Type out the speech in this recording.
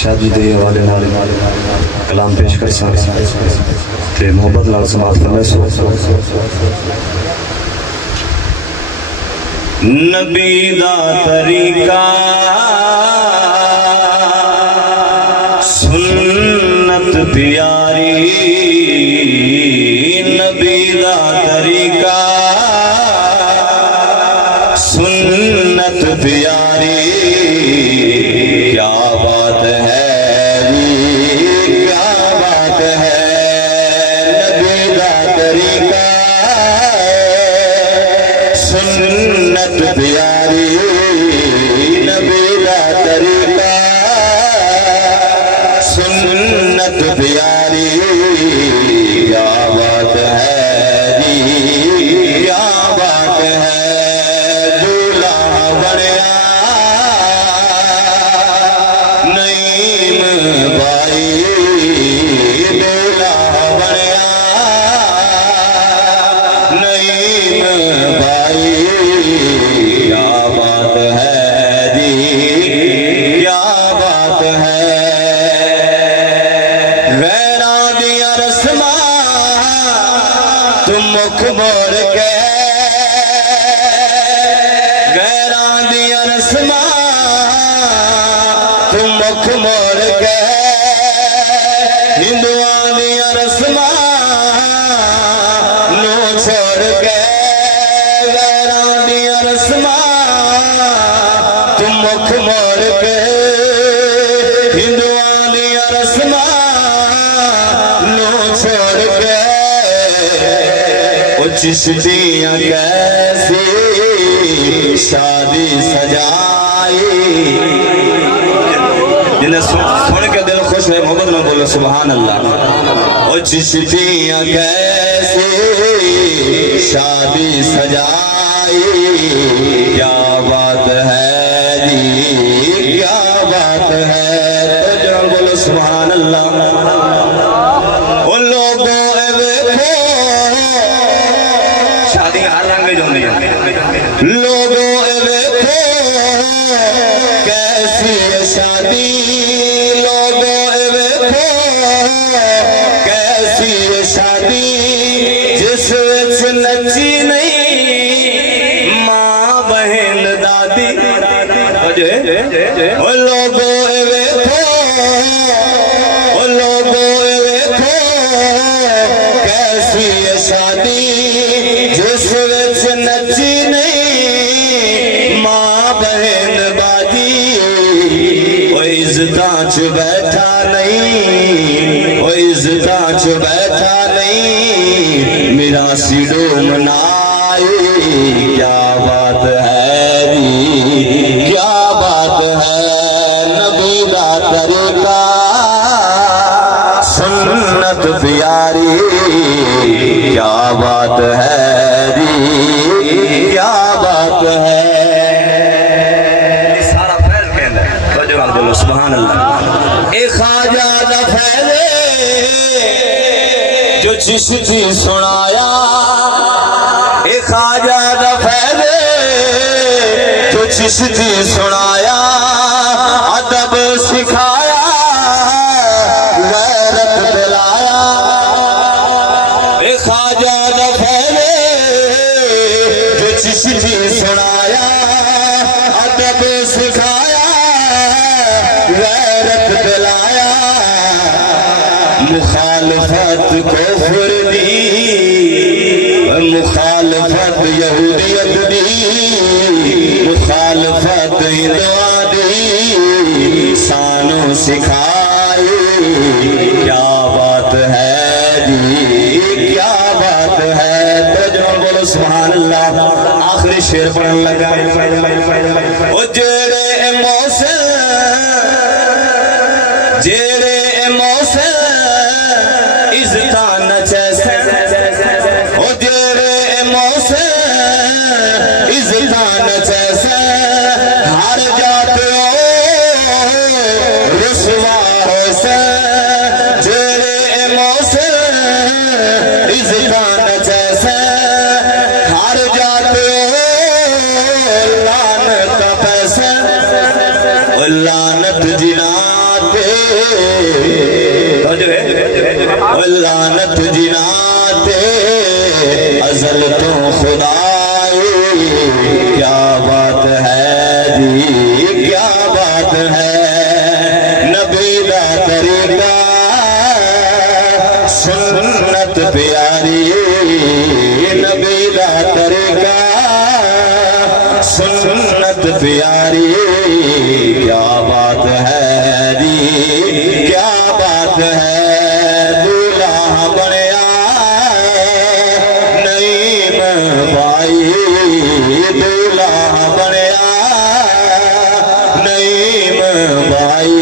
शादी के हवाले नाल कलाम पेश कर सकते मोहब्बत नाल समाज फरमाए सो नबी दा तरीका सुन्नत प्यारी नबी दा तरीका सुन्नत प्यारी क्या बात है क्या बात है नबी दा तरीका सुन्नत प्यारी नबी दा तरीका सुन्नत प्यारी क्या बात है क्या बात है दूल्हा बढ़िया नईम भाई दूल्हा बढ़िया नईम भाई क्या बात है क्या बात है वैरा दिया रस्मा तुम मुख मोड़ के वैरा दिया रस्मा तुम मुख मोड़ के हिंदुआ दिया रस्मा नो छोड़ के वैरा दिया रस्मा तुम मुख मोड़ के हिंदुआ दिया रस्मा नो छोड़ के चिश्तियां कैसी शादी सजाई जिन्हें सुन के दिल खुश है मोहब्बत में बोलो सुभान अल्लाह ओ चिश्तियां कैसी शादी सजाई क्या बात है क्या बात है तो जरा बोलो सुभान अल्लाह ओ लोगों शादी हर रंग में जोड़ी लोगों देखो कैसी है शादी लोगों देखो कैसी है शादी जिस विच नची नहीं माँ बहन दादी ओ लोगों देखो ओ लोगों देखो कैसी है शादी जिस विच नची नहीं माँ बहन बाजी ओ इज्जतां च बैठा नहीं ओ इज्जतां च बैठा नहीं मेरा सिडो मनाई क्या बात है क्या बात है नबी दा तरीका सुन्नत प्यारी क्या बात है क्या बात है सारा फैज कहना तो जवाब बोलो सुभान अल्लाह ए ख्वाजा दा फैज जो चिश्ती सुनाया ए ख्वाजा दा फैज जो चिश्ती सुनाया अदब सिखाया गैरत दिलाया ए ख्वाजा दा फैज चिश्ती सुनाया अदब सिखाया गैरत दिलाया मुखालफत कुफ्र दी मुखालफत यहूदियत दी मुखालफत हिंदुआ दी सानू सिखाई क्या बात है क्या बात है तो जो बोलो सुभान अल्लाह आखिरी शेर पढ़न लगा ओ जेड़े मौसम इज्जता नचैसे ओ जेड़े मौसम इज्जता नचैसे हर जाते रुसवा हो से जेड़े मौसम इज्जता नचैसे हर जाते लानत पैसे लानत जिना जिनाते लानत जिनाते अजल तो खुदाई। क्या बात है जी, क्या बात है। नबी दा तरीका सुन्नत प्यारी, नबी दा तरीका सुन्नत प्यारी। क्या बात है जी, क्या बात है। दूल्हा बनया नईम भाई, दूल्हा बनया नईम भाई।